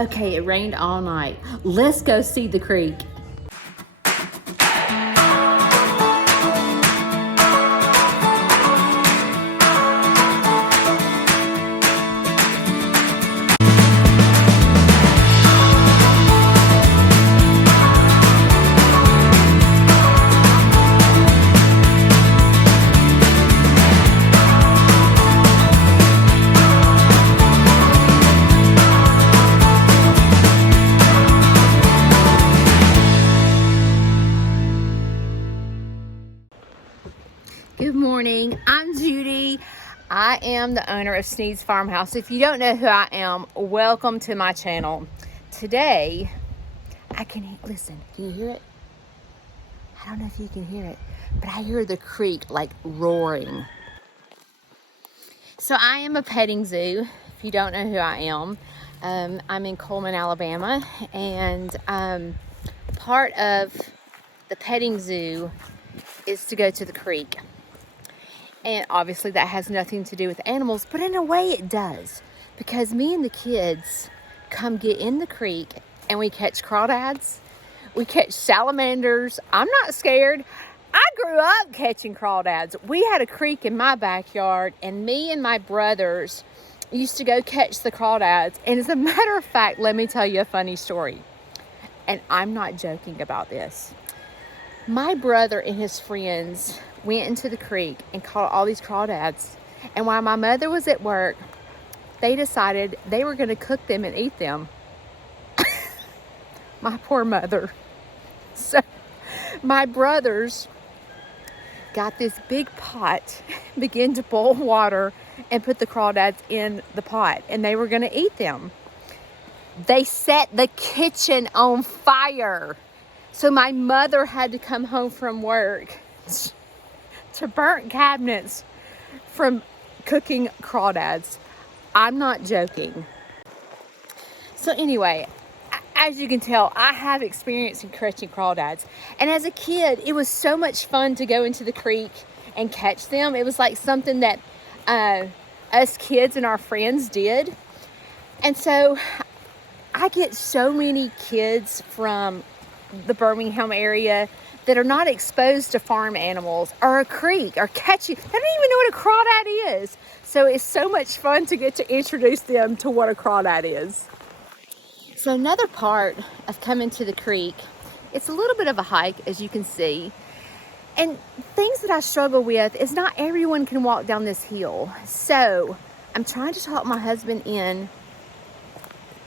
Okay, it rained all night. Let's go see the creek. Good morning, I'm Judy. I am the owner of Snead's Farmhouse. If you don't know who I am, welcome to my channel. Today, listen, can you hear it? I don't know if you can hear it, but I hear the creek like roaring. So I am a petting zoo, if you don't know who I am. I'm in Coleman, Alabama, and part of the petting zoo is to go to the creek. And obviously that has nothing to do with animals, but in a way it does. Because me and the kids come get in the creek and we catch crawdads, we catch salamanders. I'm not scared. I grew up catching crawdads. We had a creek in my backyard and me and my brothers used to go catch the crawdads. And as a matter of fact, let me tell you a funny story. And I'm not joking about this. My brother and his friends went into the creek and caught all these crawdads. And while my mother was at work, they decided they were going to cook them and eat them. My poor mother. So my brothers got this big pot, began to boil water and put the crawdads in the pot, and they were going to eat them. They set the kitchen on fire. So my mother had to come home from work to burnt cabinets from cooking crawdads. I'm not joking. So anyway, as you can tell, I have experience in catching crawdads. And as a kid, it was so much fun to go into the creek and catch them. It was like something that us kids and our friends did. And so I get so many kids from the Birmingham area that are not exposed to farm animals or a creek or catching. They don't even know what a crawdad is. So it's so much fun to get to introduce them to what a crawdad is. So another part of coming to the creek, it's a little bit of a hike, as you can see. And things that I struggle with is not everyone can walk down this hill. So I'm trying to talk my husband in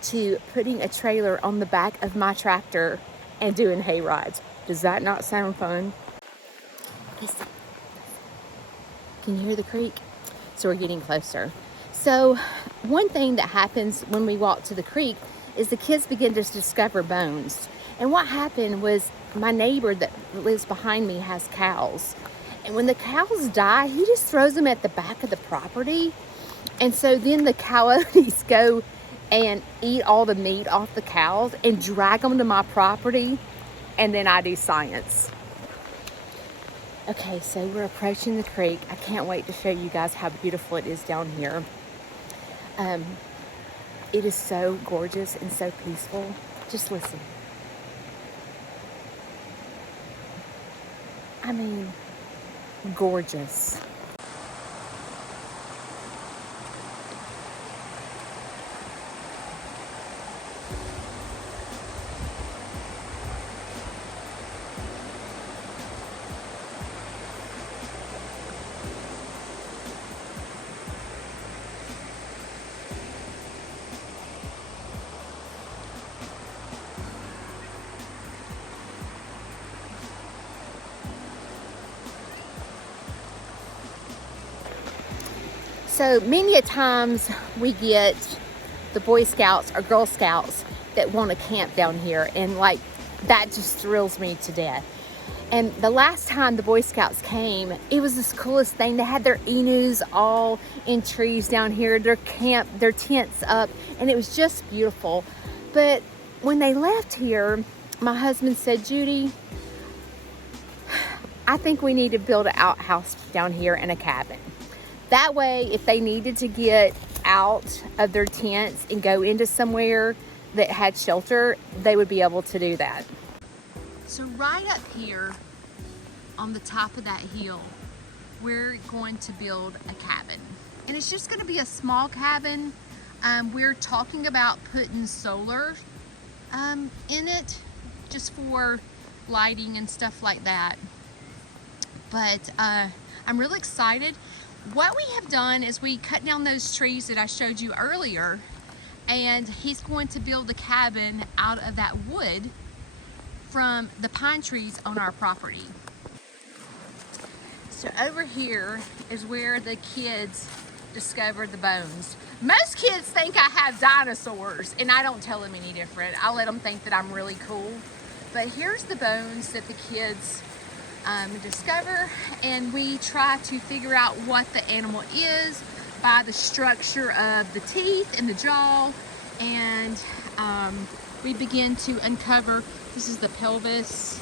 to putting a trailer on the back of my tractor and doing hay rides. Does that not sound fun? Listen. Can you hear the creek? So we're getting closer. So one thing that happens when we walk to the creek is the kids begin to discover bones. And what happened was my neighbor that lives behind me has cows. And when the cows die, he just throws them at the back of the property. And so then the coyotes go and eat all the meat off the cows and drag them to my property, and then I do science. Okay, so we're approaching the creek. I can't wait to show you guys how beautiful it is down here. It is so gorgeous and so peaceful. Just listen. I mean, gorgeous. So many a times we get the Boy Scouts or Girl Scouts that want to camp down here, and like that just thrills me to death. And the last time the Boy Scouts came, it was the coolest thing. They had their emus all in trees down here, their tents up, and it was just beautiful. But when they left here, my husband said, Judy, I think we need to build an outhouse down here and a cabin. That way, if they needed to get out of their tents and go into somewhere, that had shelter, they would be able to do that. So right up here on the top of that hill, we're going to build a cabin. And it's just gonna be a small cabin. We're talking about putting solar in it, just for lighting and stuff like that. But I'm really excited. What we have done is we cut down those trees that I showed you earlier, and he's going to build a cabin out of that wood from the pine trees on our property. So over here is where the kids discovered the bones. Most kids think I have dinosaurs, and I don't tell them any different. I let them think that I'm really cool. But here's the bones that the kids discover, and we try to figure out what the animal is by the structure of the teeth and the jaw, and we begin to uncover. This is the pelvis.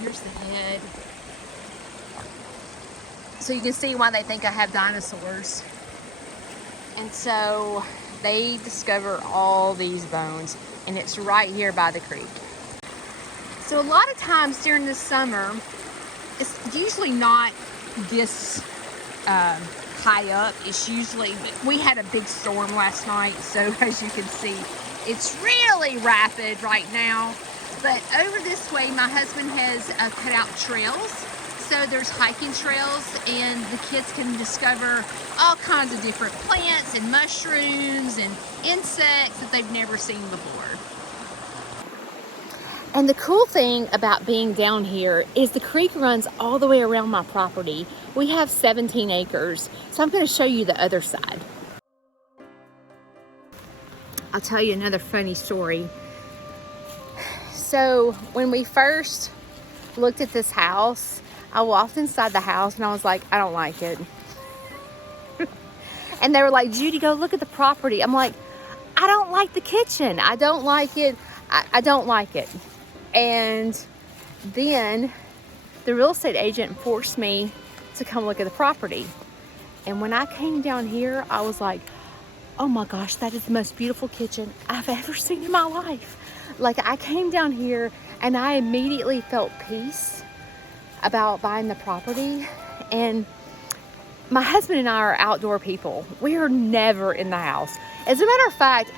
Here's the head. So you can see why they think I have dinosaurs. And so they discover all these bones, and it's right here by the creek. So a lot of times during the summer, it's usually not this high up. It's usually, we had a big storm last night, so as you can see, it's really rapid right now. But over this way, my husband has cut out trails. So there's hiking trails, and the kids can discover all kinds of different plants and mushrooms and insects that they've never seen before. And the cool thing about being down here is the creek runs all the way around my property. We have 17 acres, so I'm going to show you the other side. I'll tell you another funny story. So when we first looked at this house, I walked inside the house and I was like, I don't like it. And they were like, Judy, go look at the property. I'm like, I don't like the kitchen. I don't like it. I don't like it. And then the real estate agent forced me to come look at the property. And when I came down here, I was like, oh my gosh, that is the most beautiful kitchen I've ever seen in my life. Like, I came down here and I immediately felt peace about buying the property. And my husband and I are outdoor people. We are never in the house. As a matter of fact,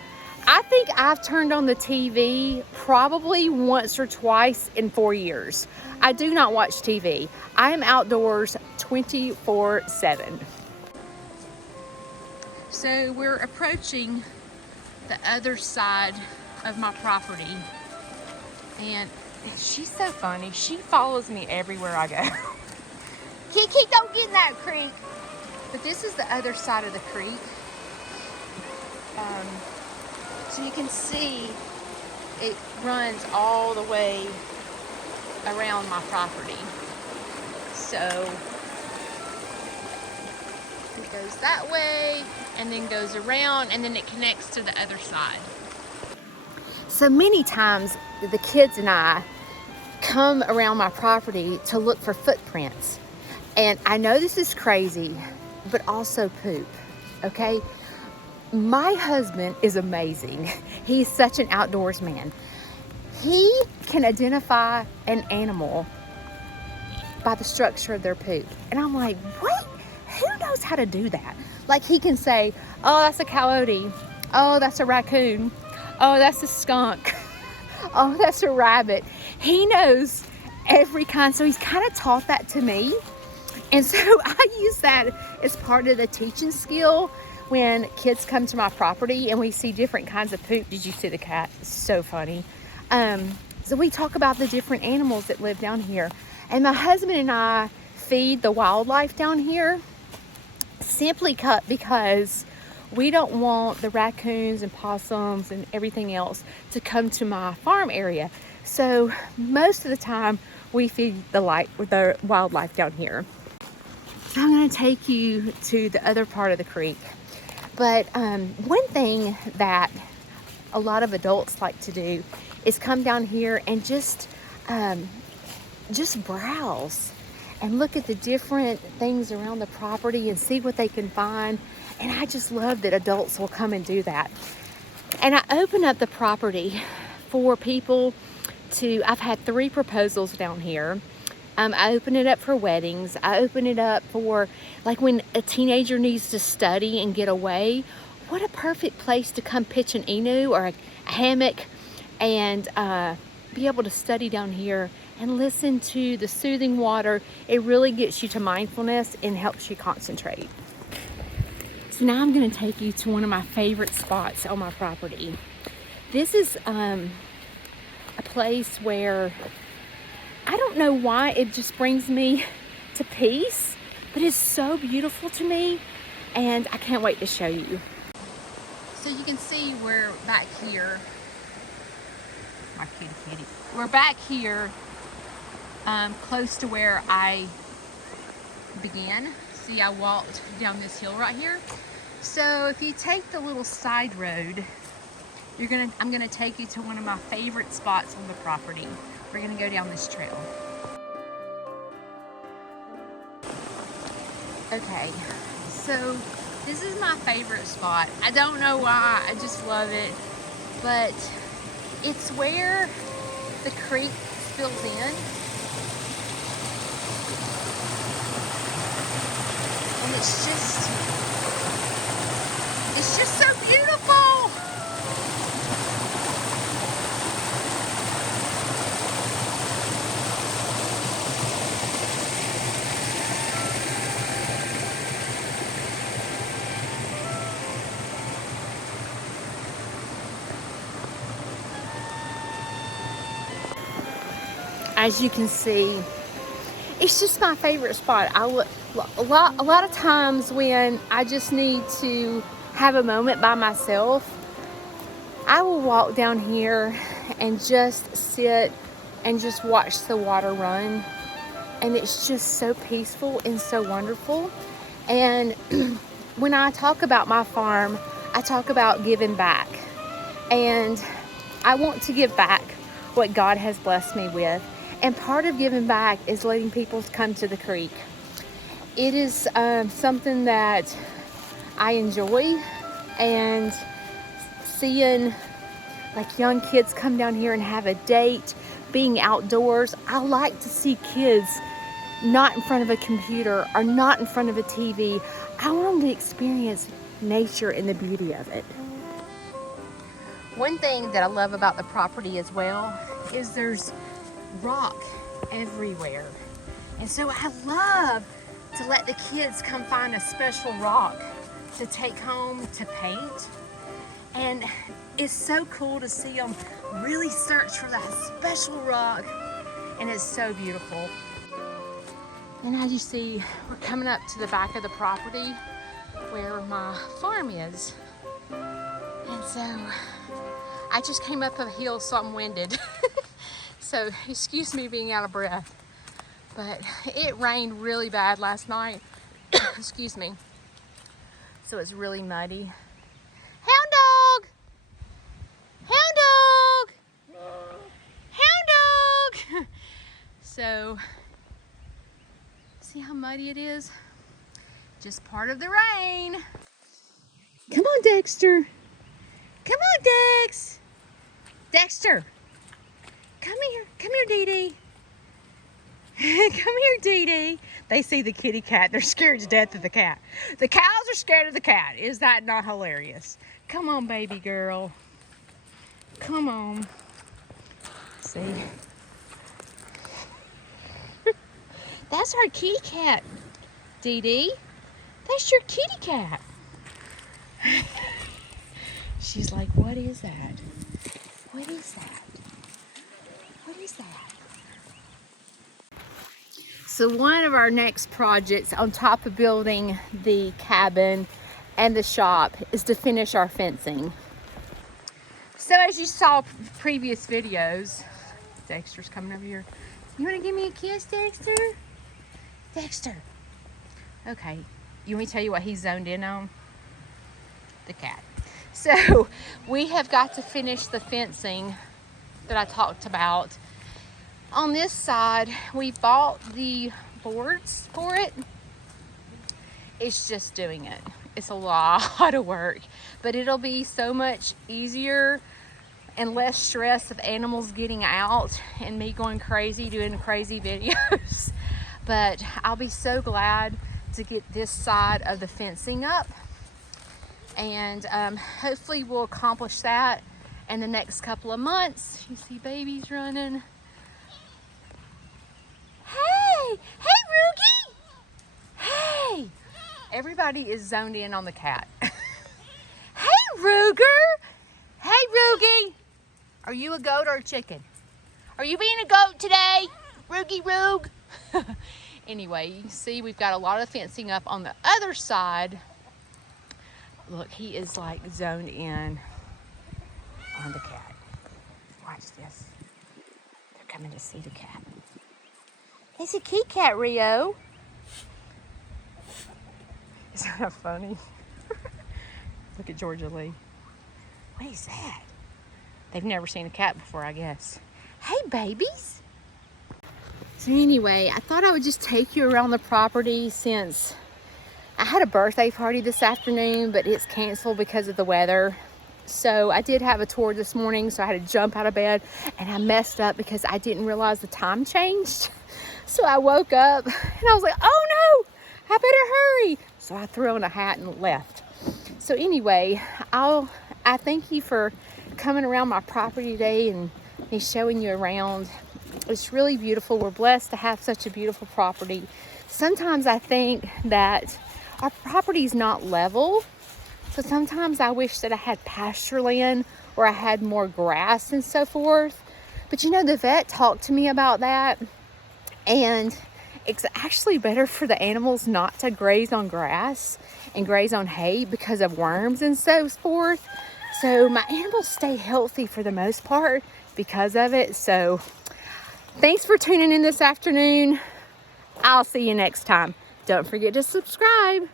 I think I've turned on the TV probably once or twice in 4 years. I do not watch TV. I am outdoors 24/7. So we're approaching the other side of my property, and she's so funny. She follows me everywhere I go. Kiki, don't get in that creek. But this is the other side of the creek. So you can see it runs all the way around my property. So it goes that way and then goes around, and then it connects to the other side. So many times the kids and I come around my property to look for footprints. And I know this is crazy, but also poop, okay? My husband is amazing. He's such an outdoors man. He can identify an animal by the structure of their poop. And I'm like, what? Who knows how to do that? Like, he can say, oh, that's a coyote. Oh, that's a raccoon. Oh, that's a skunk. Oh, that's a rabbit. He knows every kind. So he's kind of taught that to me. And so I use that as part of the teaching skill when kids come to my property and we see different kinds of poop. Did you see the cat? It's so funny. So we talk about the different animals that live down here. And my husband and I feed the wildlife down here simply because we don't want the raccoons and possums and everything else to come to my farm area. So most of the time we feed the wildlife down here. So I'm going to take you to the other part of the creek. But one thing that a lot of adults like to do is come down here and just browse and look at the different things around the property and see what they can find. And I just love that adults will come and do that. And I open up the property for people to, I've had 3 proposals down here. I open it up for weddings. I open it up for like when a teenager needs to study and get away. What a perfect place to come pitch an inu or a hammock and be able to study down here and listen to the soothing water. It really gets you to mindfulness and helps you concentrate. So now I'm going to take you to one of my favorite spots on my property. This is a place where I don't know why it just brings me to peace, but it's so beautiful to me, and I can't wait to show you. So you can see we're back here. My kitty. We're back here close to where I began. See, I walked down this hill right here. So if you take the little side road, I'm gonna take you to one of my favorite spots on the property. We're gonna go down this trail. Okay, so this is my favorite spot. I don't know why, I just love it, but it's where the creek spills in. And it's just so beautiful. As you can see, it's just my favorite spot. A lot of times when I just need to have a moment by myself, I will walk down here and just sit and just watch the water run. And it's just so peaceful and so wonderful. And when I talk about my farm, I talk about giving back. And I want to give back what God has blessed me with. And part of giving back is letting people come to the creek. It is something that I enjoy, and seeing like young kids come down here and have a date, being outdoors. I like to see kids not in front of a computer or not in front of a TV. I want them to experience nature and the beauty of it. One thing that I love about the property as well is there's rock everywhere. And so I love to let the kids come find a special rock to take home to paint. And it's so cool to see them really search for that special rock. And it's so beautiful. And as you see, we're coming up to the back of the property where my farm is. And so I just came up a hill, so I'm winded. So excuse me being out of breath, but it rained really bad last night. Excuse me. So it's really muddy. Hound dog! Hound dog! Hound dog! So, see how muddy it is? Just part of the rain. Come on, Dexter. Come on, Dex. Dexter. Come here, Dee Dee. Come here, Dee Dee. They see the kitty cat. They're scared to death of the cat. The cows are scared of the cat. Is that not hilarious? Come on, baby girl. Come on. See? That's our kitty cat, Dee Dee. That's your kitty cat. She's like, what is that? What is that? What is that? So one of our next projects on top of building the cabin and the shop is to finish our fencing. So as you saw previous videos, Dexter's coming over here. You want to give me a kiss, Dexter? Dexter. Okay, you want me to tell you what he's zoned in on? The cat. So we have got to finish the fencing that I talked about. On this side, we bought the boards for it. It's just doing it. It's a lot of work, but it'll be so much easier and less stress of animals getting out and me going crazy doing crazy videos. But I'll be so glad to get this side of the fencing up, and hopefully we'll accomplish that in the next couple of months. You see babies running. Hey, hey Rugie, hey. Everybody is zoned in on the cat. Hey Ruger, hey Rugie. Are you a goat or a chicken? Are you being a goat today? Roogie Roog. Anyway, you can see we've got a lot of fencing up on the other side. Look, he is like zoned in on the cat. Watch this. They're coming to see the cat. It's a kitty cat, Rio. Isn't that funny? Look at Georgia Lee. What is that? They've never seen a cat before, I guess. Hey, babies. So anyway, I thought I would just take you around the property since I had a birthday party this afternoon, but it's canceled because of the weather. So I did have a tour this morning, so I had to jump out of bed, and I messed up because I didn't realize the time changed. So I woke up and I was like, oh no, I better hurry. So I threw on a hat and left. So anyway, I thank you for coming around my property today and me showing you around. It's really beautiful. We're blessed to have such a beautiful property. Sometimes I think that our property is not level. So sometimes I wish that I had pasture land or I had more grass and so forth. But you know, the vet talked to me about that, and it's actually better for the animals not to graze on grass and graze on hay because of worms and so forth. So my animals stay healthy for the most part because of it. So thanks for tuning in this afternoon. I'll see you next time. Don't forget to subscribe.